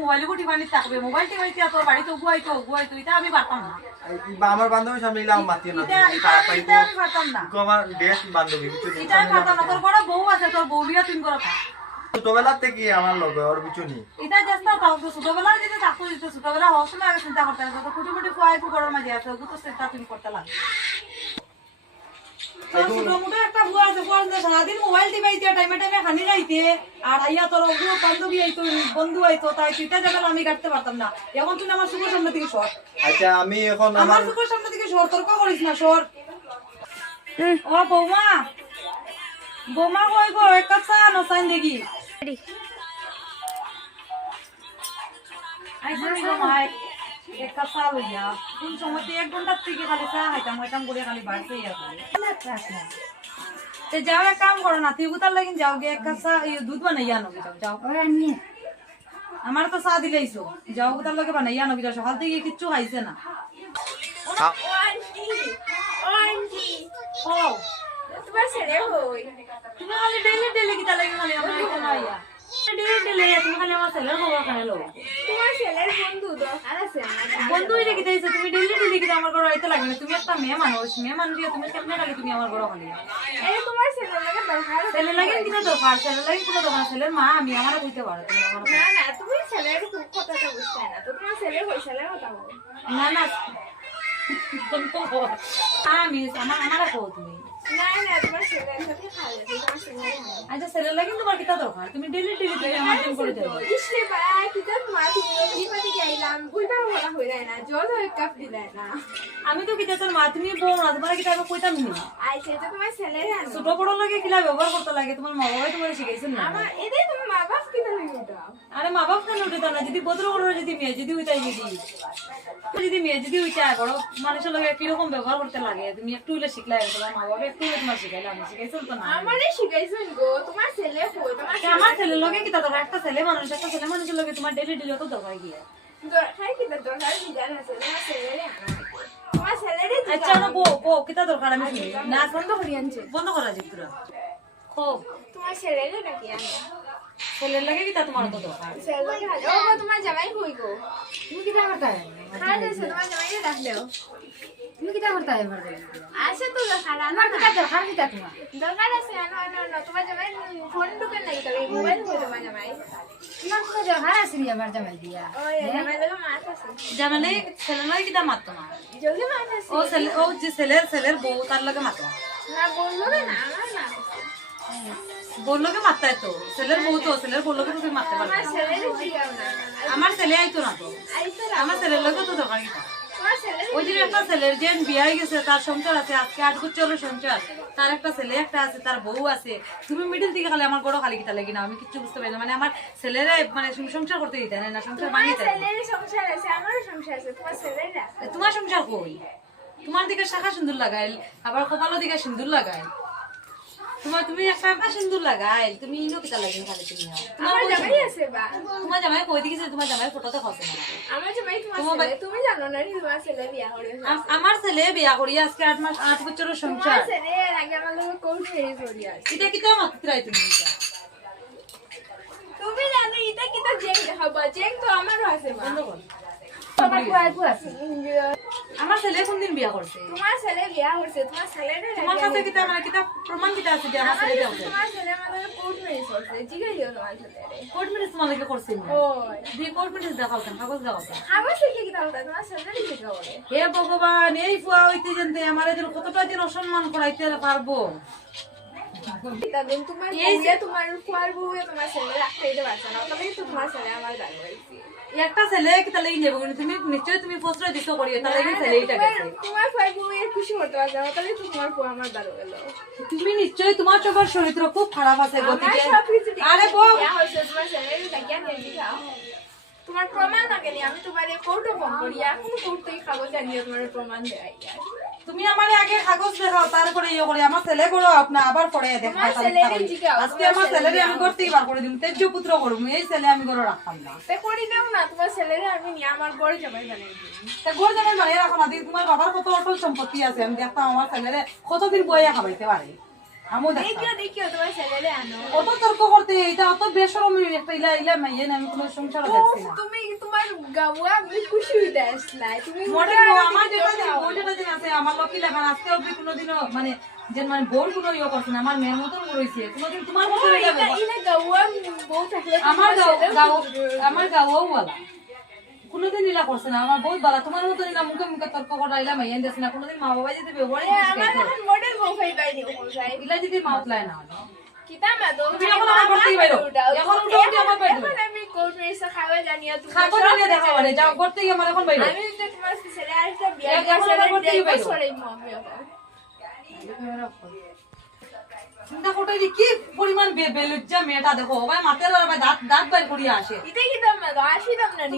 Mobile গুটি বানি থাকবে মোবাইল টিপাইতে তোর বাড়িতে উগুয়াইতো এটা আমি পারতাম না আমার বান্ধবী সামনে ইলাম মাতি না এটা আমি পারতাম না আমার বেস্ট বান্ধবী এটা আমি পারতাম না তোর বড় বউ আছে তোর বউ বিয়া তুই করো ছোটবেলা থেকে আমার লগে ওর পিছনে এটা চেষ্টা তাও তো ছোটবেলা যদি থাকতো দিতে ছোটবেলা হওয়ার আগে চিন্তা করতে হবে তো কুটি কুটি খুয়াই ঘরের মাঝে আছে ওগুলো তো চিন্তা তুমি করতে লাগে একটা বুয়া আছে সারাদিন মোবাইল টিপাইতে টাইমে টাইমে খানি খাইতে আর আইয়া তোর ওগুলো বান্ধবী আইতো বন্ধু আইতো তাই তুইটা যাবে আমি কাটতে পারতাম না এখন তুই আমার সুখের সামনে থেকে সর আচ্ছা আমি এখন আমার সুখের সামনে থেকে সর তর্ক করিস না সর ও বৌমা বৌমা কই গো এক কাপ চা নসাইন দেখি এক কাপ চা লইয়া কোন সময় 1 ঘন্টার থেকে খালি চা খাইতাম করে খালি বাড়তে যাও এক কাম করো না তুই কোথার লাগিন যাও গে এক কাপ চা দুধ বানাইয়া নবি যাও আমার তো চা দিলেইছো যাও কোথার লগে বানাইয়া নবি সকাল থেকে কিচ্ছু খাইছে না তোমার ছেলে হই তুমি খালি ডেইলি কিতা লাগি খালি আমার এখানে আইয়া ডেইলি তুমি খালি আমার ছেলের খবর খানে লো তোমার ছেলের বন্ধু দরকার আছে বন্ধু এটা কি দিয়েছে তুমি ডেইলি কিতা আমার ঘরে আইতে লাগে না তুমি একটা মেয়ে মানুষ তুমি কেমনে খালি তুমি আমার ঘরে খালি এই তোমার ছেলের লাগে দরকার ছেলে লাগে কিনা দরকার ছেলে লাগে কিনা দরকার ছেলের মা আমি আমার কইতে পারো তুমি আমার না না তুমি ছেলের কথাটা বুঝতে না তো তোমার ছেলের হই ছেলের কথা বলো না আমি আমার কও তুমি না না তোমার ছেলের সাথে খালে তোমার ছেলে আচ্ছা ছেলে লাগে তোমার কিতা দরকার তুমি ডেইলি তুমি আমার দিন করে যাও ইসে ভাই কিটা তোমার তুমি নিপাতি গাইলাম বুইবার বলা হই না জল এক কাপ দিলাই না আমি তো কিতা তোর মা তুমি বউ না তোমার কিতা কইতাম না আইছে তো তোমার ছেলের আনো ছোট বড় লাগে কিলা ব্যবহার করতে লাগে তোমার মা বাবাই তোমার শিখাইছেন না আমার এটাই তোমার মা বাপ কিটা লাগে দাও আরে মা বাপ কেন উঠে না যদি বদল করে যদি মেয়ে যদি উইতাই যদি মেয়ে যদি উইতা বড় মানুষের লগে কিরকম ব্যবহার করতে লাগে তুমি একটু হইলে শিখলাই তোমার মা বাবা একটু হইলে তোমার শিখাইলে আমি শিখাইছেন তো না আমারে শিখাইছেন গো তোমার ছেলে হই তোমার আমার ছেলের লগে কিতা দরকার একটা ছেলে মানুষের লগে তোমার ডেইলি অত দরকার কি দরকার কিটা দরকার বিজান আছে তোমার ছেলের আনা তোমার ছেলের আচ্ছা না বো কিতা দরকার আমি শুনি না বন্ধ করি আনছে বন্ধ করা যাক তোরা খুব তোমার ছেলের নাকি আনা ছেলের লাগে কিতা তোমার তো দরকার ছেলের ও গো তোমার জামাই কই গো তুমি কিটা করতা হ্যাঁ আছে তোমার জামাইরে রাখলেও তুমি কিটা করতা এবার আছে তো দরকার আনা আমার কিটা দরকার কিটা তোমার দরকার আছে আনো তোমার জামাই ফোন ঢুকে নাই তবে মোবাইল কই তোমার জামাই তোমার কোনো দরকার আছে নি আমার জামাই দিয়া ওই জামাই লাগে মাছ আছে জানালে ছেলের লাগে কিতা মারতো না জলদি মাছ আছে ও যে ছেলের বউ তার লাগে মারতো না বললো না আমার না বললোকে মারতে তো ছেলের বউ তো ছেলের বললোকে তুমি মারতে পারবে আমার ছেলের জিগাও না আমার ছেলে আইতো না তো আইতো আমার ছেলের লগে তো দরকার কিতা তোমার ছেলের ওই যে একটা ছেলের যে বিয়ে হয়ে গেছে তার সংসার আছে আজকে 8 বছরের সংসার তার একটা ছেলে একটা আছে তার বউ আছে তুমি মিডিল থেকে খালি আমার বড় খালি কিতা লাগি না আমি কিচ্ছু বুঝতে পারি না মানে আমার ছেলেরা মানে সংসার করতে দিতে না সংসার তোমার বানিয়ে ছেলের সংসার আছে আমারও সংসার আছে তোমার ছেলের তোমার সংসার কই তোমার দিকে শাখা সিন্দুর লাগাইল আবার কপালের দিকে সিন্দুর লাগাইল তুমি একটা সিন্দুর লাগাইল তুমি ইনো কিতা লাগিন খালি তুমি আমার জামাই আছে বা তোমার জামাই কই দিকে তোমার জামাই ফটোতে খসে না আমার জামাই তোমার ছেলে তুমি জানো না তোমার ছেলে বিয়া করে আমার ছেলে বিয়া করি আজকে 8 বছরের সংসার তোমার ছেলে আগে আমার লগে কোর্ট ম্যারেজ করি আছে এটা কিতা মাত্রাই তুমি এটা তুমি জানো এটা কিতা জেং দেখাবা জেং তো আমারও আছে মা বন্ধ কর তোমার কুয়াইকু আছে আমার ছেলে কোন দিন বিয়া করছে তোমার ছেলে বিয়া করছে তোমার ছেলের তোমার কাছে কিতা মানে কিতা প্রমাণ কিতা আছে যে আমার ছেলে বিয়া করছে তোমার ছেলে আমাদের কোর্ট ম্যারেজ করছে জিগাই দিও তোমার ছেলে কোর্ট ম্যারেজ তোমার লাগে করছে না ও দিয়ে কোর্ট ম্যারেজ দেখাও কেন কাগজ দেখাও কেন আমার থেকে কি তাহলে তোমার ছেলে দিকে বলে হে ভগবান এই ফুয়া হইতে জানতে আমার এদের কতটা যে অসম্মান করাইতে পারবো তখন তোমার বউয়ে তোমার ফুয়ার বউয়ে তোমার ছেলে রাখতে দিতে পারছে না তবে তো তোমার ছেলে আমার দাঁড়িয়ে রয়েছে একটা ছেলে কিতা লাগি নেব তুমি নিশ্চয়ই তুমি প্রশ্রয় দিছো করিও তাহলে এই ছেলেইটা গেছে তোমার ফুয়ার বউয়ে খুশি হতে পারছে না তবে তো তোমার ফুয়া আমার দাঁড়িয়ে গেল তুমি নিশ্চয়ই তোমার সবার চরিত্র খুব খারাপ আছে গতিকে আরে আরে বউ তোমার ছেলে দেখিয়া নিয়ে দিও তোমার প্রমাণ লাগে নি আমি তোমারে কোর্টে ফোন করি এখন কোর্টে কাগজ আনিয়ে তোমার প্রমাণ দেয় তুমি আমারে আগে কাগজ দেখাও তারপরে ইয়ে করি আমার ছেলে বড় আপনা আবার পড়ে দেখা আজকে আমার ছেলেরে আমি করতেই বার করে দিম তেজ পুত্র করব এই ছেলে আমি করে রাখতাম না তে করি দাও না তোমার ছেলেরে আমি নিয়ে আমার গড়ে জামাই বানাই দিই তা গোর জামাই বানিয়ে রাখো না তোমার বাবার কত অটল সম্পত্তি আছে আমি দেখতাম আমার ছেলেরে কতদিন বইয়া খাবাইতে পারে আমিও দেখিও দেখিও তোমার ছেলেরে আনো অত তর্ক করতে এটা অত বেসরম একটা ইলা ইলা মাইয়ে না আমি কোনো সংসার দেখছি না তুমি তোমার গাওয়া আমি খুশি হইতে আসলাই তুমি মডেল আমার যেটা দিন আছে আমার লক্ষ্মী লেখা আজকে অব্দি কোনোদিনও মানে যে মানে বোর কোনো ইয়ে করছে না আমার মেয়ের মতন রয়েছে কোনোদিন তোমার মতো ইলা গাওয়া বউ থাকলে আমার গাওয়াও বলা কোনোদিন ইলা করছে না আমার বহুত ভালো তোমার মতো ইলা মুখে মুখে তর্ক করা ইলা মাইয়ান দিয়েছে না কোনোদিন মা বাবা যদি ব্যবহারই আমার এখন মডেল বউ পাইবাই নি কোথায় ইলা যদি মাতলায় না কিতা মা দো তুমি এখন আমার ঘর থেকে বাইরো এখন উঠে উঠে আমার বাইরো এখন আমি কোর্ট মেসে খাওয়া জানিয়া তুমি খাবো জানিয়ে দেখা মানে যাও ঘর থেকে আমার এখন বাইরো আমি তো তোমার ছেলে আরেকটা বিয়া এখন আমার ঘর থেকে বাইরো সরে মবে চিন্তা করতে যে কি পরিমাণ বেলুজ্জা মেয়েটা দেখো ভাই মাথার আর ভাই দাঁত দাঁত বাইর করিয়া আসে ইতে কিতা মা গো আসি দাম না নি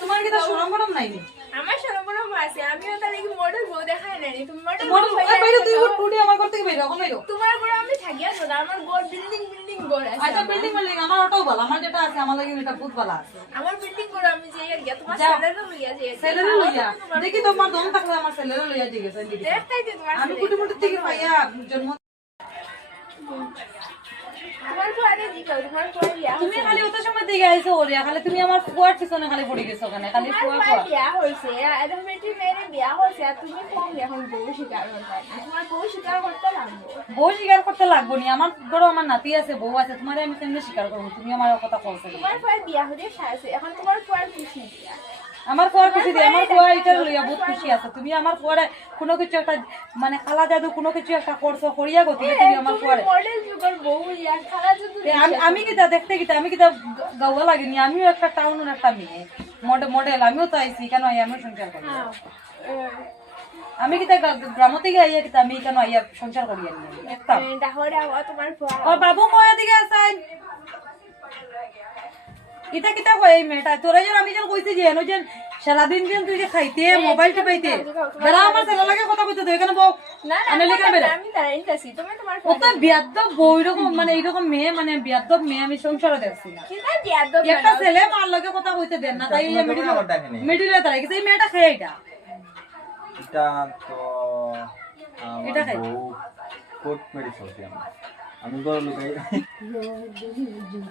তোমার কি তা শরম গরম নাই নি আমার সরবরাহ আছে আমিও তার কি মডেল বউ দেখাই নাই তুমি মডেল মডেল বাইরে তুই উঠে আমার ঘর থেকে বাইরো এখন বাইরো তোমার ঘরে আমি থাকিয়া তো আমার ঘর বিল্ডিং ঘর আছে আচ্ছা বিল্ডিং বিল্ডিং আমার ওটাও ভালো আমার যেটা আছে আমার লাগে এটা বহুত ভালো আছে আমার বিল্ডিং ঘর আমি যাই আর গিয়া তোমার যাও। ছেলেরও লইয়া যাই ছেলেরে লইয়া দেখি তোমার দম থাকলে আমার ছেলেরে লইয়া দিয়ে গেছে দেখতাই তো তোমার আমি কুটি মুটি থেকে পাইয়া জন্ম তোমার তো আরে দিও তোমার তো বিয়া তুমি খালি অত সময় দিকে আইছো ওরিয়া খালি তুমি আমার ফুয়ার পিছনে খালি পড়ে গেছো ওখানে খালি ফুয়া তোমার ফুয়া বিয়া হইছে একদম বেটি মেরে বিয়া হইছে আর তুমি কোন এখন বউ শিকার করতে তোমার বউ শিকার করতে লাগবে বউ স্বীকার করতে লাগবো নি আমার ধরো আমার নাতি আছে বউ আছে তোমার আমি কেমনে স্বীকার করবো তুমি আমার কথা বলছো তোমার পরে বিয়া হইতে সাইছে এখন তোমার পর খুশি দিয়া আমার ফুয়ার খুশি দিয়ে আমার ফুয়া এটা লইয়া বহুত খুশি আছে তুমি আমার ফুয়ারে কোনো কিছু একটা মানে খালা জাদু কোনো কিছু একটা করছো করিয়া গতি তুমি আমার ফুয়ারে মডেল যুগের বউ ইয়া খালা যদি আমি কিতা দেখতে কিতা আমি কিতা গাওয়া লাগেনি আমিও একটা টাউনের একটা মেয়ে মডেল আমিও তো আইছি কেন আমিও সংসার করি আমি কিতা গ্রাম থেকে আইয়া কিতা আমি কেন আইয়া সংসার করি আমি একটা ডাহরে তোমার ফুয়া ও বাবু কয়া দিকে আসাই কিতা কিতা কয় এই মেয়েটা তোরা যেন আমি যেন কইছি যে এনো যেন সারাদিন যেন তুই যে খাইতে মোবাইল টিপাইতে যারা আমার ছেলে লাগে কথা কইতে তো এখানে বউ না আমি লেখা বেরো আমি দাঁড়াইতাছি তুমি তোমার ও তো বিয়াদ্দব বউ এরকম মানে এইরকম মেয়ে মানে বিয়াদ্দব মেয়ে আমি সংসারে দেখছি না কিতা বিয়া দব একটা ছেলে মার লগে কথা কইতে দেন না তাই মিডিলে দাঁড়াই গেছে এই মেয়েটা খেয়ে এটা এটা তো এটা খাই। কোট মেরে চলছি আমি বড় লুকাই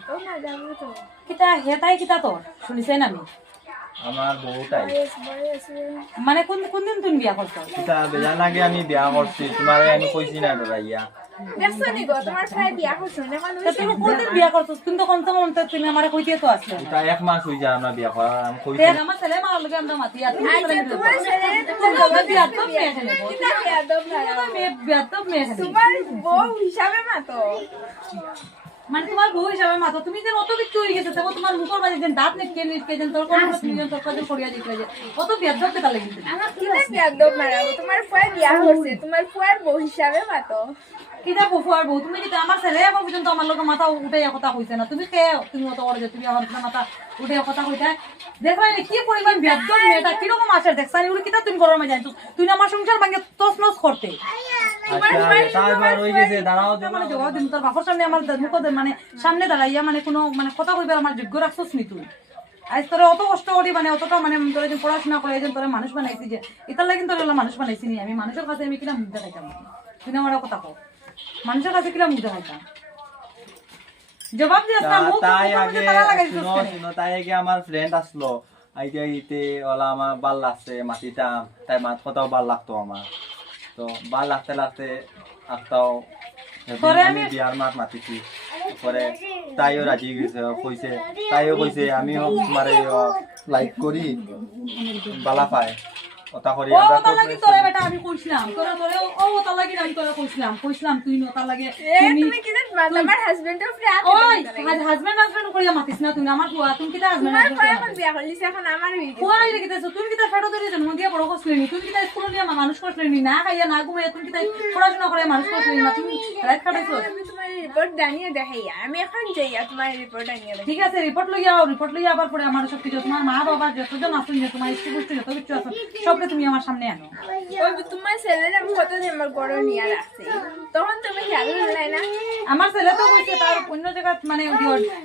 ও না জানো তো কিতা হেতাই কিতা তোর শুনিছেন আমি আমার বউটাই মানে কোন কোন দিন তুমি বিয়া করছো এটা বেজান আগে আমি বিয়া করছি তোমারে আমি কইছি না ডরাইয়া দেখছো নি গো তোমার প্রায় বিয়া হচ্ছে না এখন তা তুমি কোন দিন বিয়া করছো তুমি তো কমসে কম তো তুমি আমারে কইতে তো আসলে এটা এক মাস হই যায় আমরা বিয়া করা আমি কইছি আমার ছেলে মার লগে আমরা মাতি আর তুমি আচ্ছা তোমার ছেলে তোমার বিয়াদ্দব মেয়ে ছেলে গো। কিতা বিয়া দব না তোমার মেয়ে বিয়াদ্দব মেয়ে ছেলে। তোমার বউ হিসাবে মাতো মানে তোমার বউ হিসাবে মাতো তুমি যে অত কিছু হয়ে গেছে তবে তোমার মুখের মাঝে যেন দাঁত নেটকে নেটকে যেন তোর কোন তুমি যেন তোর কাছে করিয়া দিতে যে অত বিয়াদ্দব কে লাগে কিন্তু আমার কিতা বিয়া দব মারাবো তোমার ফুয়া বিয়া হচ্ছে তোমার ফুয়ার বউ হিসাবে মাতো কিতা কফু আর বউ তুমি যেটা আমার ছেলে এখন পর্যন্ত আমার লগে মাথা উঠে কথা কইছে না তুমি কে তুমি অত বড় যে তুমি আমার মাথা উঠে কথা কইতে দেখলাই কি পরিমাণ বিয়াদ্দব মেয়েটা কিরকম আছে দেখছানি ওর কিতা তুমি গরমে জানতো তুই না আমার সংসার ভাঙে তছনছ করতে আচ্ছা তারপর হই গেছে দাঁড়াও মানে জবাব দিন তোর বাপর সামনে আমার মুখ মানে সামনে দাঁড়াইয়া মানে কোনো মানে কথা কইবার আমার যোগ্য রাখছস নি তুই আজ তোরে অত কষ্ট করি মানে অতটা মানে তোরে যে পড়াশোনা করে যে তোরে মানুষ বানাইছি যে এটার লাগি তোরে মানুষ বানাইছি নি আমি মানুষের কাছে আমি কিনা মুখ দেখাইতাম তুই না আমার কথা কও মানুষের কাছে কিনা মুখ দেখাইতাম জবাব দিস না মুখ তাই আগে তালা লাগাইছিস শুনো শুনো তাই আগে আমার ফ্রেন্ড আসলো আইতে আইতে ওলা আমার ভাল লাগছে মাতিতাম তাই মাত কথাও ভাল লাগতো আমার তো ভাল লাগতে লাগতে আস্তাও আমি বিয়ার মাত মাতিছি পরে তাইও রাজি গেছে কইছে তাইও কইছে আমিও তোমারে লাইক করি বালা পায় কথা করি ও আমরা ওটা লাগি তোরে বেটা আমি কইছিলাম তোরে তোরে ও ওটা লাগি আমি তোরে কইছিলাম তুই নটা লাগে তুমি কিতা আমার হাজবেন্ডের ফ্রি আছে ওই হাজবেন্ড করিয়া মাতিস না তুমি আমার বুয়া তুমি কিটা তোমার হাজবেন্ড ফুয়া এখন বিয়া করলিছে এখন আমার হই গেছে বুয়া হইলে কিটা তুমি কিটা ফেটো ধরে জন্ম দিয়া বড় করছলি তুমি কিটা স্কুল নিয়া মানুষ করছলি না খাইয়া না ঘুমাইয়া তুমি কিটা পড়াশোনা করে মানুষ করছলি না তুমি রাত কাটাইছো আমি তোমার রিপোর্ট জানিয়ে দেখাই আমি এখন যাইয়া তোমার রিপোর্ট জানিয়ে দেখাই ঠিক আছে রিপোর্ট লইয়া আবার পরে আমার সব কিছু তোমার মা বাবা যতজন আসুন যে তোমার স্ত্রী পুষ্টি যত কিছু আছে সবকে তুমি আমার সামনে আনো ওই তোমার ছেলের আমি কতদিন আমার গড় নিয়ে রাখছি তখন তুমি খেয়াল করলে না? আমার ছেলে তো কইছে তার অন্য জায়গা মানে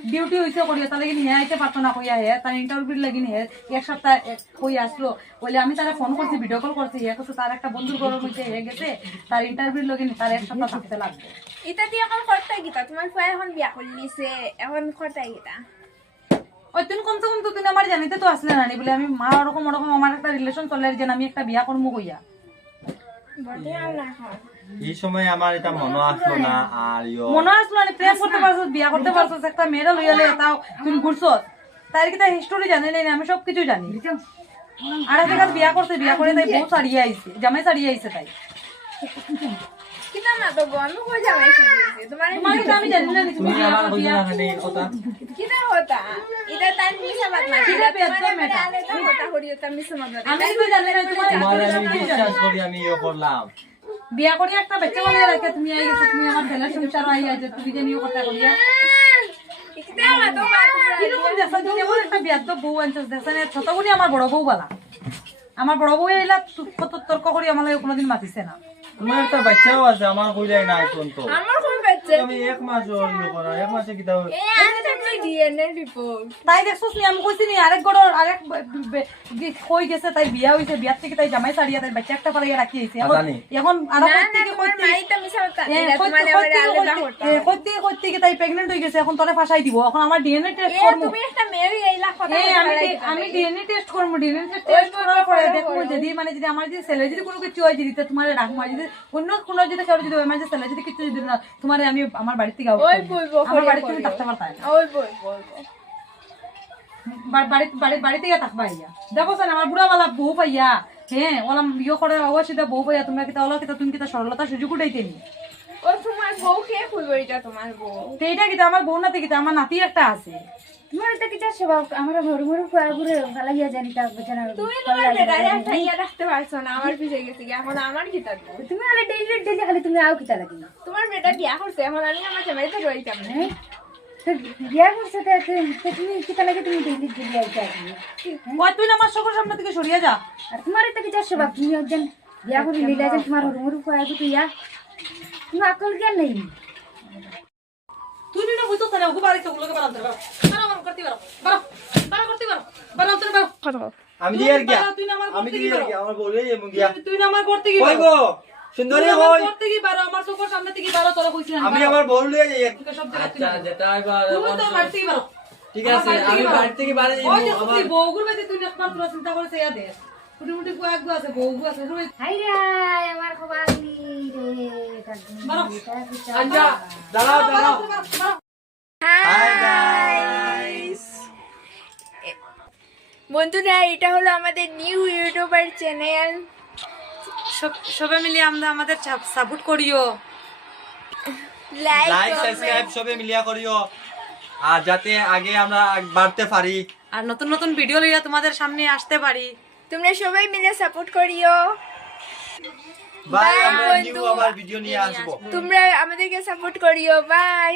ডিউটি হইছে করিয়া তার লাগি নিয়ে আইতে পারতো না কইয়া হে তার ইন্টারভিউ লাগি নিয়ে এক সপ্তাহ কই আসলো বলে আমি তারা ফোন করছি ভিডিও কল করছি হে কইছে তার একটা বন্ধুর ঘর হইছে হে গেছে তার ইন্টারভিউ লাগি তার এক সপ্তাহ থাকতে লাগবে এটা দিয়ে এখন করতে গিতা তোমার ফুয়া এখন বিয়া করলিছে এখন করতে গিতা ওই তুমি কমসে কম তো তুমি আমার জানিতে তো আসলে না বলে আমি মা ওরকম ওরকম আমার একটা রিলেশন চলে যে আমি একটা বিয়া করবো কইয়া বটে আর না এখন এই সময় আমার এটা মনে আসলো না আর মনে আসলো না প্রেম করতে পারছো বিয়া করতে পারছো একটা মেয়েরা লইয়ালে তাও তুমি ঘুরছো তার কি তার হিস্টোরি জানে নাই আমি সব কিছু জানি আর এক জায়গায় বিয়া করছে বিয়া করে তাই বউ ছাড়িয়ে আইছে জামাই ছাড়িয়ে আইছে তাই কিতা না তো গো আমি কই যাবাই শুনেছি তোমার তোমাকে তো আমি জানি না যে তুমি তুমি বিয়া আমার করো, কইছো বিয়া না কেন এই কথা কিতা হতা এটা তার মিছা বাত না কিতা পেয়ে তোমার মেটা? আলে তো হতা করিও তার মিছা বাত আমি তো জানি না তোমার তোমার আমি বিশ্বাস করি আমি করলাম বিয়া করে একটা বাচ্চা বলে রাখে তুমি আই গেছো তুমি আমার ছেলের সংসার আই আছে তুমি যে নিও কথা করিয়া কিতা না তো বাত কিরকম দেখা তুমি এমন একটা বিয়ার তো বউ আনছিস দেখা না ছোট করি আমার বড় বউ বালা আমার বড় বউ এলা কত তর্ক করি আমার লাগে কোনোদিন মাতিছে না তোমার একটা বাচ্চাও আছে আমার কইলাই না এখন তো আমার কোন বাচ্চা আমি এক মাস হইলো করা এক মাসে কি দাও এই আনে তো ডিএনএ রিপোর্ট তাই দেখছিস নি আমি কইছি নি আরেক গড় আরেক কই গেছে তাই বিয়া হইছে বিয়ার থেকে তাই জামাই ছাড়িয়া তাই বাচ্চা একটা পালাইয়া রাখি আইছে জানি। এখন আর না কই না থেকে তোমার মাই তো মিছা বাত এ, এটা কই তোমার থেকে- আবার আলে না হতা কই থেকে তাই প্রেগন্যান্ট হয়ে গেছে এখন তোরে ফাঁসাই দিব এখন আমার ডিএনএ টেস্ট এ করব তুমি একটা মেরি এইলা কথা আমি ডিএনএ টেস্ট করব ডিএনএ টেস্ট করার পরে দেখবো যদি মানে যদি আমার যদি ছেলে যদি কোনো কিছু হয় যদি তোমার রাখবো আর যদি অন্য কোনো যদি কেউ যদি হয় মানে ছেলে যদি কিছু যদি না তোমার আমি আমার বাড়ি থেকে out ওই করবো। বলবো আমার বাড়িতে তুমি থাকতে পারতাম না ওই বলবো বাড়িতে গিয়ে থাকবা ইয়া দেখো স্যার আমার বুড়া বালা বউ পাইয়া হ্যাঁ ওলা ইয়ে করে অবশ্যই বউ পাইয়া তোমরা কিতা ওলা কিতা তুমি কিতা সরলতা সুযোগ উঠাইতে নি ও তোমার বউ কে খুলবো এটা তোমার বউ তো এইটা কিতা আমার বউ নাতে কিতা আমার নাতি একটা আছে তোমার এটা কি চাষ স্বভাব আমার ঘর ঘর ফুয়া ঘুরে ভালো গিয়া জানি তা বেচারা তুমি তোমার বেটারে একটা ইয়া রাখতে পারছো না আমার পিছে গেছে কি এখন আমার কিতা দিব তুমি খালি ডেইলি ডেইলি খালি তুমি আও কিতা লাগি তোমার বেটা বিয়া করছে এখন আমি আমার জামাইতে রইতাম না হ্যাঁ তো বিয়া করছে তো তুমি কিতা লাগে তুমি ডেইলি ডেইলি আইতা ওই তুই না আমার চোখের সামনে থেকে সরিয়ে যা আর তোমার এটা কি চাষ স্বভাব তুমি একজন বিয়া করে নিলে একজন তোমার ঘর ঘর ফুয়া ঘুরে ইয়া তুমি আকল জ্ঞান নেই তুই না বুঝতো তাহলে ওকে বাড়িতে ওগুলোকে বাড়াতে পারো বাড়া করতে পারো বাড়া করতে পারো বাড়াতে পারো আমি দিয়ে আর কি তুই না আমার আমি করতে দিয়ে কি আর পারো কি আমার বলে এমন গিয়া তুই না আমার করতে কি কই পারো গো সুন্দরী কই করতে কি পারো আমার চোখের সামনে থেকে বাড়া তোরা কইছিস না আমি আমার বল লয়ে যাই সব জায়গা আচ্ছা যেটা এবার তুমি তো বাড়তে কি পারো ঠিক আছে আমি বাড়ি থেকে বাড়ি ওই যে তুই বউগুর বাড়িতে তুই একবার তোরা চিন্তা করে সেয়া দে মুটি কয়েকগু আছে বউগু আছে সবাই হাই রে আমার খবালি রে বাড়ো আচ্ছা দাঁড়াও দাঁড়াও হাই গাইস বন্ধুরা এটা হলো আমাদের নিউ ইউটিউবার চ্যানেল সবাই মিলে আমরা আমাদের সাপোর্ট করিও লাইক লাইক সাবস্ক্রাইব সবে মিলিয়া করিও আর যাতে আগে আমরা বাড়তে পারি আর নতুন নতুন ভিডিও লইয়া তোমাদের সামনে আসতে পারি তোমরা সবাই মিলে সাপোর্ট করিও বাই Bye, আমরা নিউ বন্ধু। আবার ভিডিও নিয়ে আসবো তোমরা আমাদেরকে সাপোর্ট করিও বাই